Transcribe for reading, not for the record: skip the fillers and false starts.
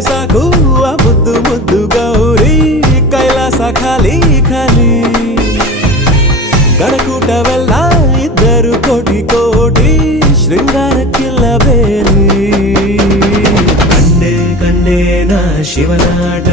ಸಾಕು ಆ ಮುದ್ದು ಮುದ್ದು ಗೌರಿ ಕೈಲಾಸ ಖಾಲಿ ಖಾಲಿ ಗಡಕೂಟವೆಲ್ಲ ಇದ್ದರು ಕೋಟಿ ಕೋಟಿ ಶೃಂಗಾರಕ್ಕಿಲ್ಲ ಬೇಲಿ ಕಂಡೆ ಕಂಡೆ ನಾ ಶಿವನಾಟ